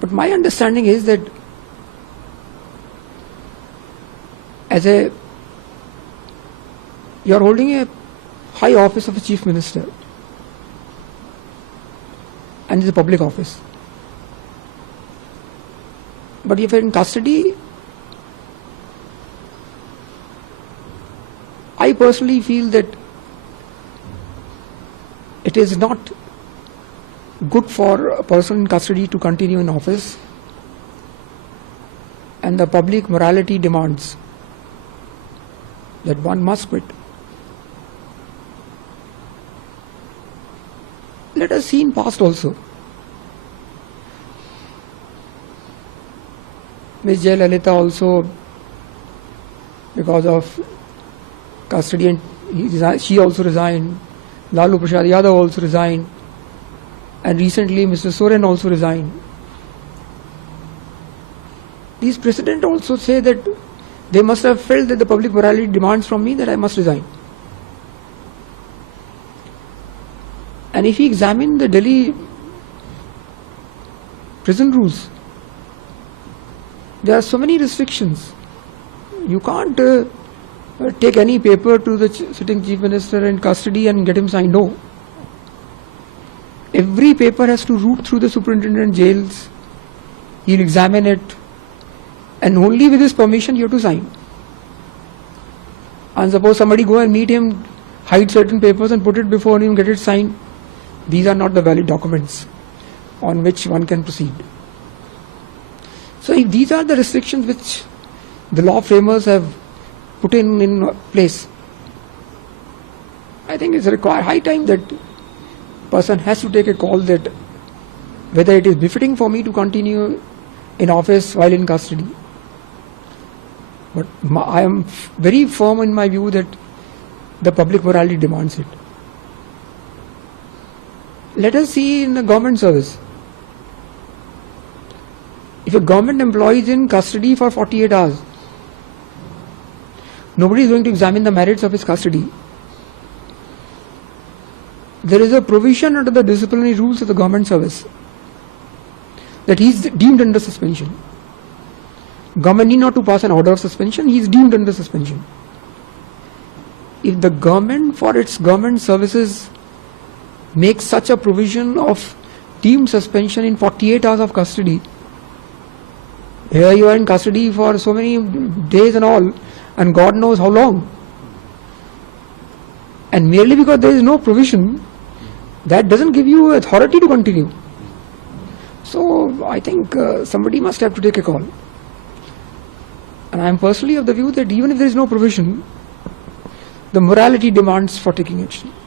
But my understanding is that you are holding a high office of a chief minister, and it's a public office. But if you're in custody, I personally feel that it is not good for a person in custody to continue in office, and the public morality demands that one must quit. Let us see in past also. Ms. Jayalalithaa also, because of custody, and she also resigned. Lalu Prasad Yadav also resigned. And recently Mr Soren also resigned. These presidents also say that they must have felt that the public morality demands from me that I must resign. And if you examine the Delhi prison rules, there are so many restrictions. You can't take any paper to the sitting chief minister in custody and get him signed. No. Every paper has to route through the superintendent jails. He'll examine it, and only with his permission you have to sign. And suppose somebody go and meet him, hide certain papers and put it before him, get it signed. These are not the valid documents on which one can proceed. So if these are the restrictions which the law framers have put in place, I think it's required high time that person has to take a call that whether it is befitting for me to continue in office while in custody. But I am very firm in my view that the public morality demands it. Let us see in the government service. If a government employee is in custody for 48 hours, nobody is going to examine the merits of his custody. There is a provision under the disciplinary rules of the government service that he is deemed under suspension. Government need not to pass an order of suspension, he is deemed under suspension. If the government for its government services makes such a provision of deemed suspension in 48 hours of custody, here you are in custody for so many days and all, and God knows how long. And merely because there is no provision, that doesn't give you authority to continue. So I think somebody must have to take a call. And I am personally of the view that even if there is no provision, the morality demands for taking action.